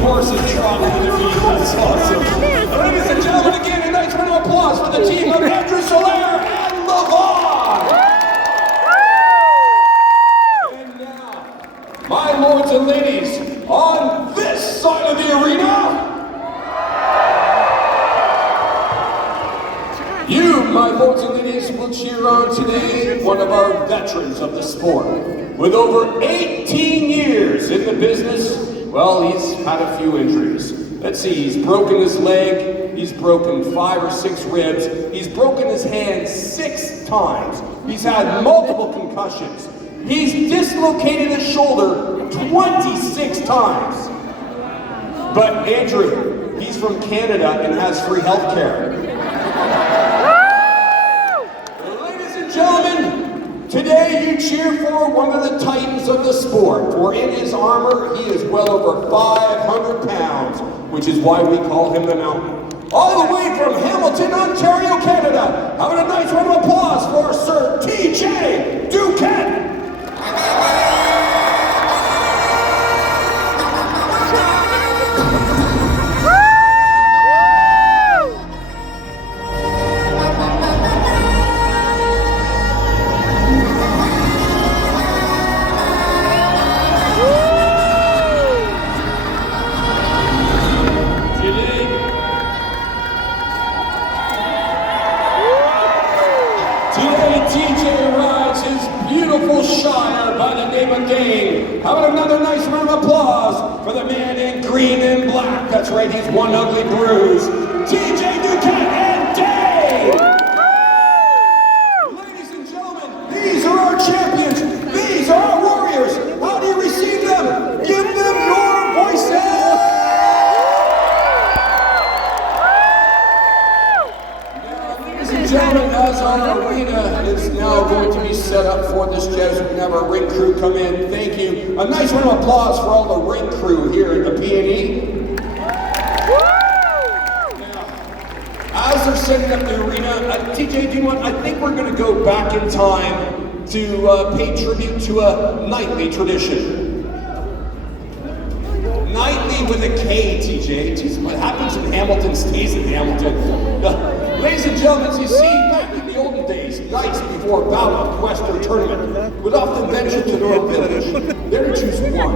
horses trotting to the beat. That's awesome. Ladies and gentlemen, again, a nice round of applause for the team of Andrew Soler and Levon. And now, my lords and ladies, on this side of the arena, you, my lords and ladies, will cheer on today one of our veterans of the sport. With over 18 years in the business, well, he's had a few injuries. Let's see, he's broken his leg, he's broken 5 or 6 ribs, he's broken his hand 6 times, he's had multiple concussions, he's dislocated his shoulder 26 times. But Andrew, he's from Canada and has free health care. Ladies and gentlemen, today you cheer for one of the titans of the sport, for in his armor he is well over 500 pounds, which is why we call him the Mountain. All the way from Hamilton, Ontario, Canada, having a nice round of applause for Sir TJ Duquette. Shire by the name of Dane. How about another nice round of applause for the man in green and black? That's right, he's one ugly bruise. TJ Duquette and Dane! Ladies and gentlemen, these are our champions. These are our warriors. How do you receive them? Give them your voices! Ladies and gentlemen, as our arena is now going to be set up for this jazz, we can have our ring crew come in. Thank you. A nice round of applause for all the ring crew here at the P&E. As they're setting up the arena, TJ, do you want? I think we're going to go back in time to pay tribute to a knightly tradition. Knightly with a K, TJ. Jeez, what happens in Hamilton stays in Hamilton. Ladies and gentlemen, as you see, back in the olden days, knights before a bout of quest or tournament would often venture to their village, there to choose one.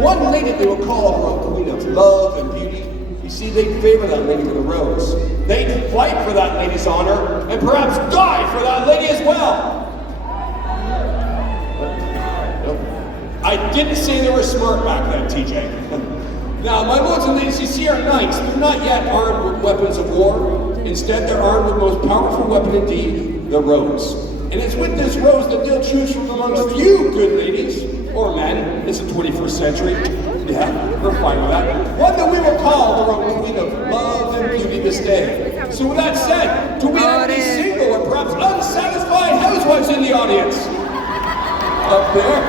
One lady they would call her own queen of love and beauty. You see, they'd favor that lady with a rose. They'd fight for that lady's honor, and perhaps die for that lady as well. I didn't say they were smart back then, TJ. Now, my lords and ladies, you see our knights, they're not yet armed with weapons of war. Instead, they're armed with the most powerful weapon indeed, the rose. And it's with this rose that they'll choose from amongst you, good ladies, or men. It's the 21st century. Yeah, we're fine with that. One that we will call the own queen of love and beauty this day. So with that said, do we have any single or perhaps unsatisfied housewives in the audience? Up there?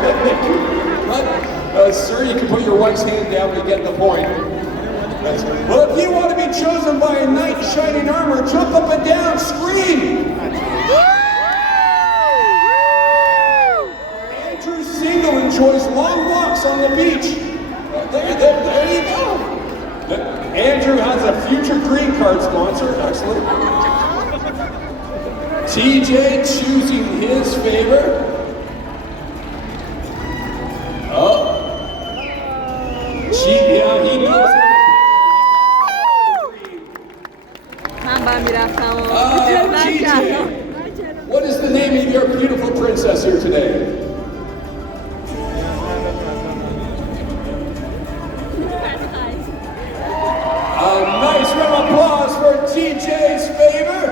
Sir, you can put your wife's hand down to get the point. Well, if you want to be chosen by a knight in shining armor, jump up and down, scream! Andrew Single enjoys long walks on the beach. There you go. Andrew has a future green card sponsor. Excellent. TJ choosing his favor. Oh. Yeah, he knows. TJ, what is the name of your beautiful princess here today? A nice round of applause for TJ's favor.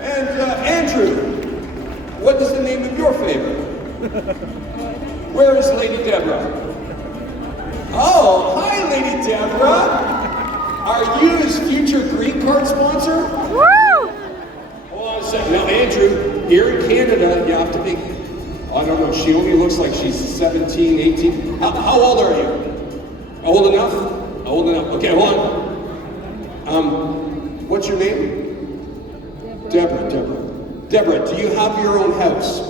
And Andrew, what is the name of your favor? Where is Lady Deborah? Oh, hi, Lady Deborah. Are you his future green card sponsor? Woo! Hold on a second. Now, Andrew, here in Canada, you have to be, I don't know, she only looks like she's 17, 18. How old are you? Old enough? Old enough. Okay, hold on. What's your name? Deborah. Deborah, do you have your own house?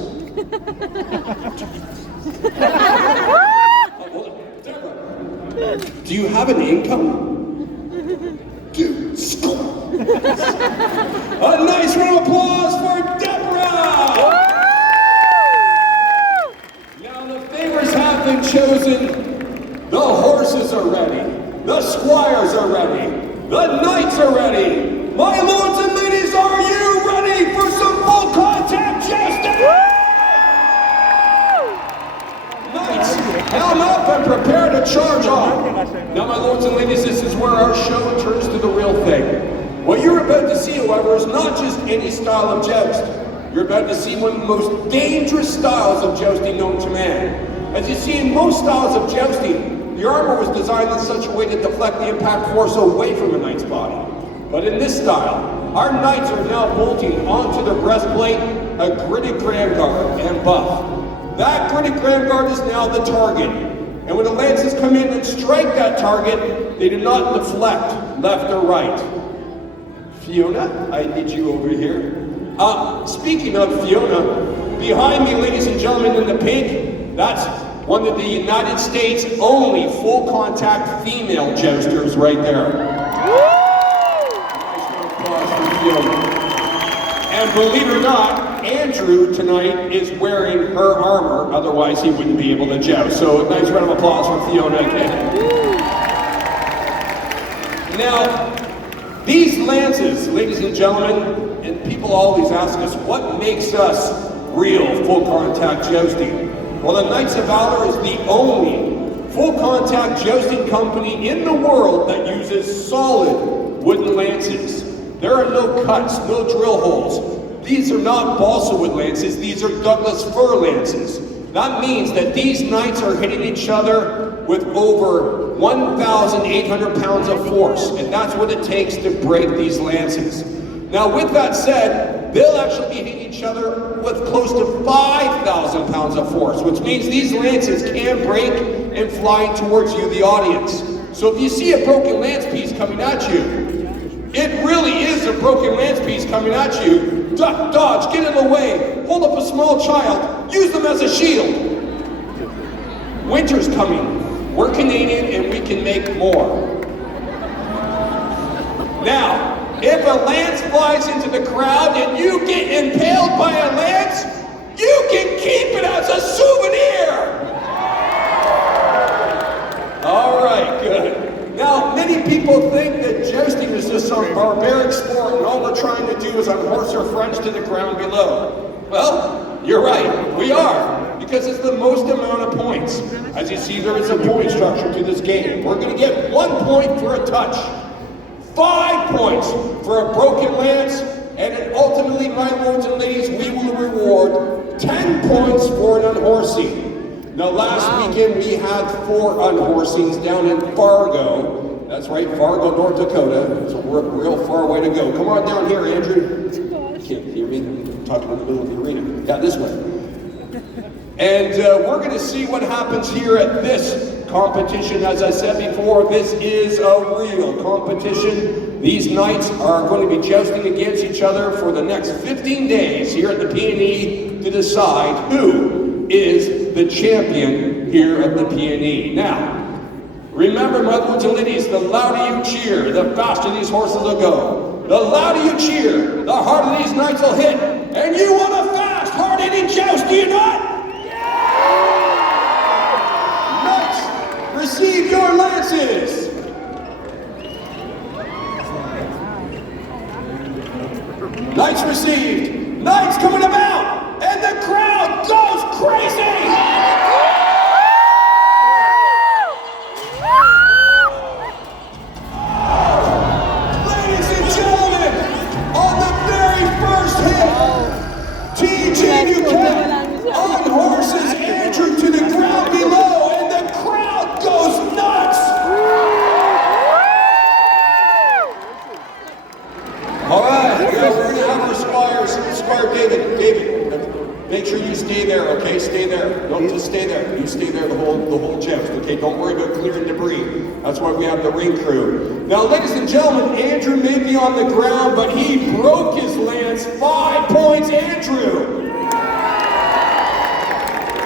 Deborah. Do you have an income? Dude, score! A nice round of applause for Deborah! Now the favors have been chosen. The horses are ready. The squires are ready. The knights are ready. My lords and ladies, are you ready for some full contact jousting? Knights, helm up and prepare to charge on. Now, my lords and ladies, this is where our show turns to the real thing. What you're about to see, however, is not just any style of joust. You're about to see one of the most dangerous styles of jousting known to man. As you see in most styles of jousting, the armor was designed in such a way to deflect the impact force away from the knight's body. But in this style, our knights are now bolting onto their breastplate a gridded grand guard and buff. That gridded grand guard is now the target. And when the lances come in and strike that target, they do not deflect left or right. Fiona, I need you over here. Speaking of Fiona, behind me, ladies and gentlemen, in the pink, that's one of the United States' only full contact female jousters right there. Nice round of applause for Fiona. And believe it or not, Andrew tonight is wearing her armor, otherwise he wouldn't be able to joust. So a nice round of applause for Fiona again. Now, these lances, ladies and gentlemen, and people always ask us, what makes us real full contact jousting? Well, the Knights of Valor is the only full contact jousting company in the world that uses solid wooden lances. There are no cuts, no drill holes. These are not balsa wood lances, these are Douglas fir lances. That means that these knights are hitting each other with over 1,800 pounds of force, and that's what it takes to break these lances. Now, with that said, they'll actually be hitting each other with close to 5,000 pounds of force, which means these lances can break and fly towards you, the audience. So if you see a broken lance piece coming at you, it really is a broken lance piece coming at you. Duck, dodge, get in the way, hold up a small child, use them as a shield. Winter's coming. We're Canadian and we can make more. Now, if a lance flies into the crowd and you get impaled by a lance, you can keep it as a souvenir! All right, good. Now, many people think that jousting is just some barbaric sport and all we're trying to do is unhorse our friends to the ground below. Well, you're right, we are, because it's the most amount of points. As you see, there is a point structure to this game. We're going to get 1 point for a touch, 5 points for a broken lance, and then ultimately, my lords and ladies, we will reward 10 points for an unhorsing. Now, last weekend we had 4 unhorsings down in Fargo. That's right, Fargo, North Dakota. It's a real far way to go. Come on down here, Andrew. You can't hear me. I'm talking in the middle of the arena. Yeah, this way. And we're going to see what happens here at this competition. As I said before, this is a real competition. These knights are going to be jousting against each other for the next 15 days here at the PNE to decide who is the champion here at the PNE. Now, remember, my lords and ladies, the louder you cheer, the faster these horses will go. The louder you cheer, the harder these knights will hit. And you want a fast, hard-hitting joust, do you not? Knights, receive your lances. Knights received. Knights coming about, and the crowd goes crazy. Ladies and gentlemen, on the very first hit, TJ Buchanan on horses, Andrew to the ground below, and the crowd goes nuts. All right, we're going to have our squires. Squire David, make sure you stay there, okay? Stay there. Don't just stay there. You stay there the whole joust, okay? Don't worry about clearing debris. That's why we have the ring crew. Now, ladies and gentlemen, Andrew may be on the ground, but he broke his lance. 5 points, Andrew.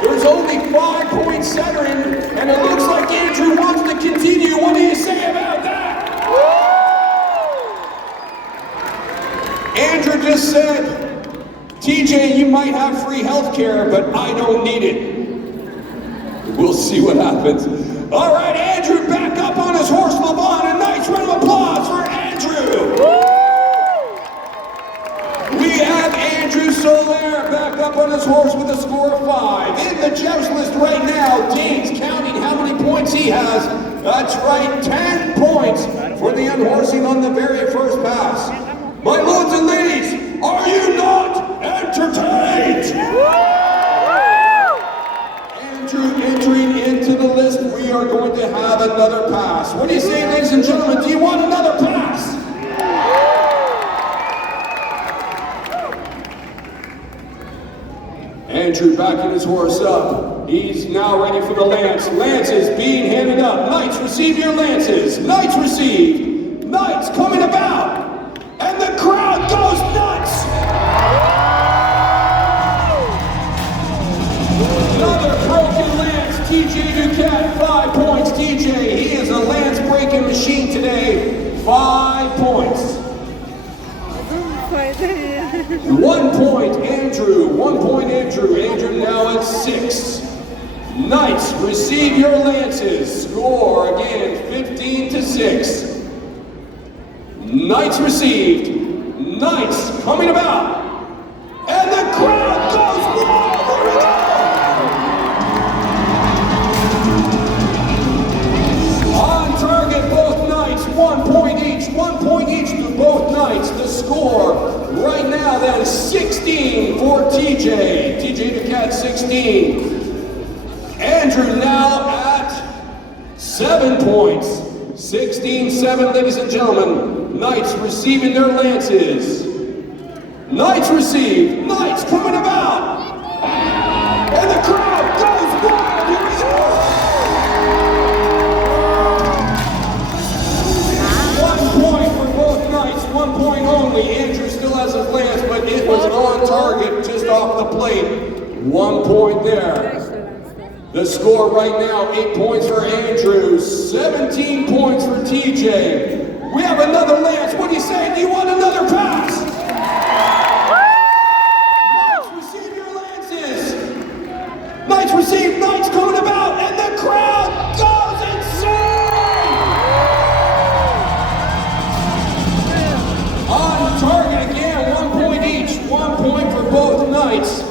There's It's only 5-point settling, and it looks like Andrew wants to continue. What do you say about that? Andrew just said, TJ, you might have free health care, but I don't need it. We'll see what happens. All right, Andrew back up on his horse, Levon. A nice round of applause for Andrew. We have Andrew Soler back up on his horse with a score of 5. In the joust list right now, Dane's counting how many points he has. That's right, 10 points for the unhorsing on the very first pass. My lords and ladies, are you not entertained? Andrew entering into the list, we are going to have another pass. What do you say, ladies and gentlemen? Do you want another pass? Andrew backing his horse up. He's now ready for the lance. Lances being handed up. Knights, receive your lances. Knights received. Knights coming about. And the crowd goes nuts! Another broken lance. TJ Duquette, 5 points. TJ, he is a lance-breaking machine today. 5 points. 1 point, Andrew. 1 point, Andrew. Andrew now at 6. Knights, receive your lances. Score again, 15-6. Knights received. Knights coming about. And the crowd goes wild. Here we go. On target, both Knights. 1 point each. 1 point each to both Knights. The score right now, that is 16 for TJ. TJ Duquette, 16. Andrew now at 7 points. 16-7, ladies and gentlemen. Knights receiving their lances. Knights received. Knights coming about. And the crowd goes wild. Here we go. 1 point for both Knights. 1 point only. Andrew still has his lance, but it was on target just off the plate. 1 point there. The score right now, 8 points for Andrew, 17 points for TJ. We have another lance. What do you say? Do you want another pass? Knights receive your lances. Knights receive. Knights coming about, and the crowd goes insane. On target again, 1 point each. 1 point for both Knights.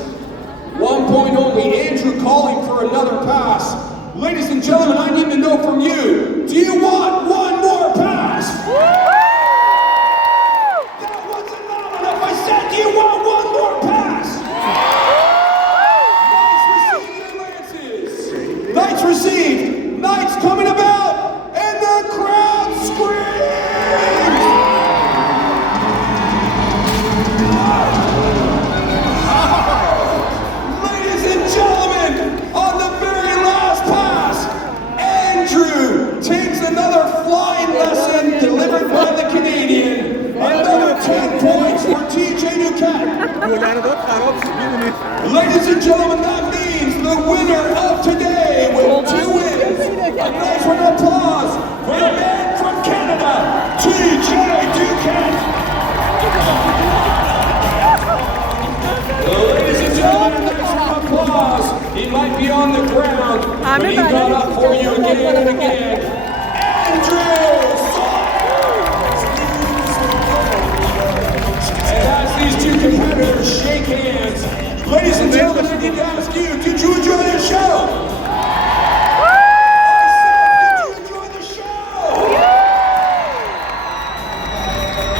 1 point only. Andrew calling for another pass. Ladies and gentlemen, I need to know from you, do you want one more pass? That wasn't loud enough. I said, do you want one more pass? Knights receive their lances. Knights received. Knights coming about, and the crowd screams. Takes another flying lesson delivered by the Canadian. Another 10 points for TJ Duquette. Ladies and gentlemen, that means the winner of today with 2 wins. A nice round of applause for the man from Canada, TJ Duquette. Ladies and gentlemen, a nice round of applause. He might be on the ground, but he got up for you again and again. And as these two competitors shake hands, ladies and gentlemen, I need to ask you, did you enjoy the show? I said, did you enjoy the show?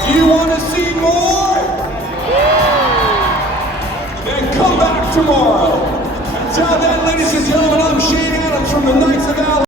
Do you want to see more? Then come back tomorrow. Until then, ladies and gentlemen, I'm Shane Adams from the Knights of Alabama.